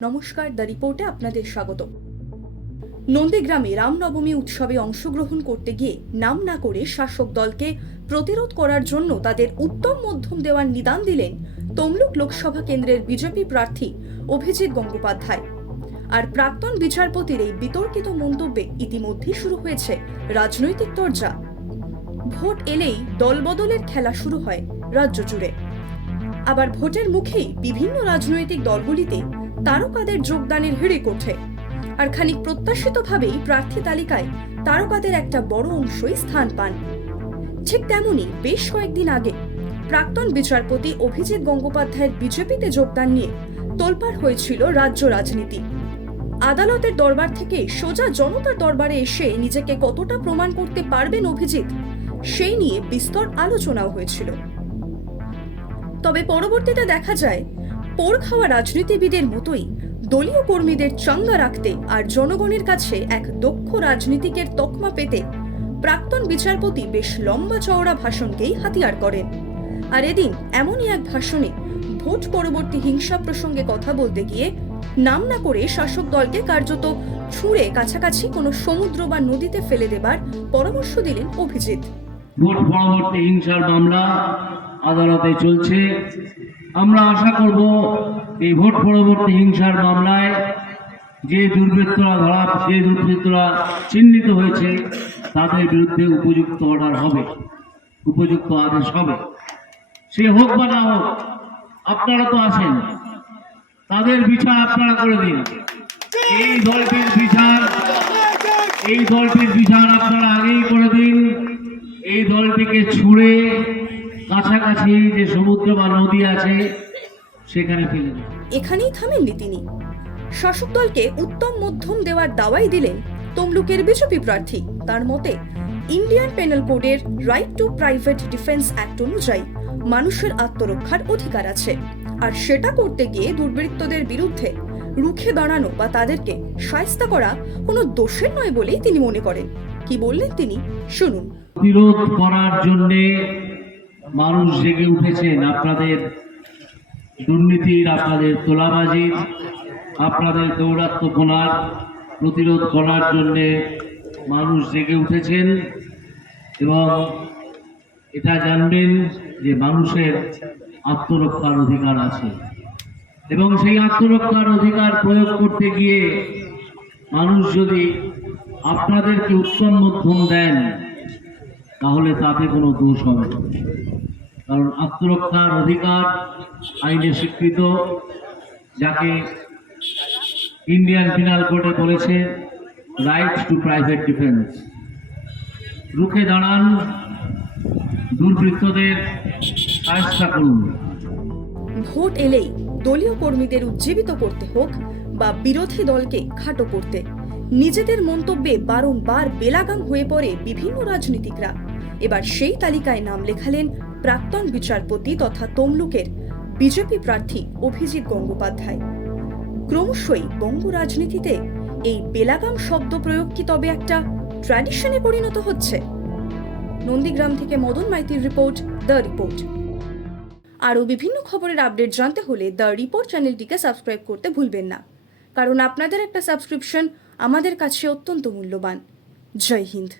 নমস্কার, দ্য রিপোর্টে আপনাদের স্বাগত নন্দীগ্রামে রামনবমী উৎসবে অংশগ্রহণ করতে গিয়ে নাম না করে শাসক দলকে প্রতিরোধ করার জন্য তাদের উত্তম মধ্যম দেওয়ার নিদান দিলেন তমলুক লোকসভা কেন্দ্রের বিজেপি প্রার্থী অভিজিৎ গঙ্গোপাধ্যায়। আর প্রাক্তন বিচারপতির এই বিতর্কিত মন্তব্যে ইতিমধ্যেই শুরু হয়েছে রাজনৈতিক চর্চা ভোট এলেই দলবদলের খেলা শুরু হয় রাজ্য জুড়ে। আবার ভোটের মুখেই বিভিন্ন রাজনৈতিক দলগুলিতে তারকাদের যোগদানের হিড়িক ওঠে। আর খানিক প্রত্যাশিতভাবেই প্রার্থী তালিকায় তারকাদের একটা বড় অংশই স্থান পান। ঠিক তেমনই বেশ কয়েকদিন আগে প্রাক্তন বিচারপতি অভিজিৎ গঙ্গোপাধ্যায়ের বিজেপিতে যোগদান নিয়ে তোলপাড় হয়েছিল রাজ্য রাজনীতি। আদালতের দরবার থেকে সোজা জনতার দরবারে এসে নিজেকে কতটা প্রমাণ করতে পারবেন অভিজিৎ, সেই নিয়ে বিস্তর আলোচনাও হয়েছিল। তবে পরবর্তীতে দেখা যায় পোর খাওয়া রাজনীতিবিদের মতোই দলীয় কর্মীদের চাঙ্গা রাখতে আর জনগণের কাছে এক দক্ষ রাজনীতিকের তকমা পেতে প্রাক্তন বিচারপতি বেশ লম্বা চওড়া ভাষণকেই হাতিয়ার করেন। আর এদিন এমনই এক ভাষণে ভোট পরবর্তী হিংসা প্রসঙ্গে কথা বলতে গিয়ে নাম না করে শাসক দলকে কার্যত ছুঁড়ে কাছাকাছি কোনো সমুদ্র বা নদীতে ফেলে দেবার পরামর্শ দিলেন অভিজিৎ। ভোট পরবর্তী হিংসার মামলা আদালতে চলছে। আমরা আশা করব এই ভোট পরবর্তী হিংসার মামলায় যে দুর্বৃত্তরা ধরা, যে দুর্বৃত্তরা চিহ্নিত হয়েছে, তাদের বিরুদ্ধে উপযুক্ত অর্ডার হবে, উপযুক্ত আদেশ হবে। সে হোক বা না হোক, আপনারা তো আছেন। তাদের বিচার আপনারা করে দিন। এই দলটির বিচার, এই দলটির বিচার আপনারা আগেই করে দিন। এই দলটিকে ছুঁড়ে কাছাকাছি যে সমুদ্র বা নদী আছে সেখানে ফেলে দিন। এখানেই থামেননি তিনি। শাসক দলকে উত্তম মধ্যম দেওয়ার দাওয়াই দিলেন তমলুকের বিজেপি প্রার্থী। তার মতে ইন্ডিয়ান পেনাল কোডের right to private defence act অনুযায়ী মানুষের আত্মরক্ষার অধিকার আছে। আর সেটা করতে গিয়ে দুর্বৃত্তদের বিরুদ্ধে রুখে দাঁড়ানো বা তাদেরকে সায়স্তা করা কোনো দোষের নয় বলেই তিনি মনে করেন। কি বললেন তিনি? শুনুন। প্রতিরোধ করার জন্যে মানুষ জেগে উঠেছেন আপনাদের দুর্নীতির, আপনাদের তোলাবাজির, আপনাদের দৌরাত্মপনার প্রতিরোধ করার জন্যে মানুষ জেগে উঠেছেন এবং এটা জানবেন যে মানুষের আত্মরক্ষার অধিকার আছে। এবং সেই আত্মরক্ষার অধিকার প্রয়োগ করতে গিয়ে মানুষ যদি আপনাদেরকে উত্তম মধ্যম দেন তাহলে তাতে কোনো দোষ হবে না। কারণ আত্মরক্ষার অধিকার আইনে স্বীকৃত, যাকে ইন্ডিয়ান পিনাল কোর্টে বলেছে রাইট টু প্রাইভেট ডিফেন্স রুখে দাঁড়ান, দুর্বৃত্তদের সাহায্য করুন। ভোট এলেই দলীয় কর্মীদের উজ্জীবিত করতে হোক বা বিরোধী দলকে খাটো করতে। নিজেদের মন্তব্যে বারংবার বেলাগাম হয়ে পড়ে বিভিন্ন রাজনীতিকরা। এবার সেই তালিকায় নাম লেখালেন প্রাক্তন বিচারপতি তথা তমলুকের বিজেপি প্রার্থী অভিজিৎ গঙ্গোপাধ্যায়। ক্রমশই বঙ্গ রাজনীতিতে এই বেলাগাম শব্দ প্রয়োগ কি তবে একটা ট্র্যাডিশনে পরিণত হচ্ছে? নন্দীগ্রাম থেকে মদন মাইতির রিপোর্ট, দ্য রিপোর্ট। আরও বিভিন্ন খবরের আপডেট জানতে হলে দ্য রিপোর্ট চ্যানেলটিকে সাবস্ক্রাইব করতে ভুলবেন না। কারণ আপনাদের একটা সাবস্ক্রিপশন আমাদের কাছে অত্যন্ত মূল্যবান। জয় হিন্দ।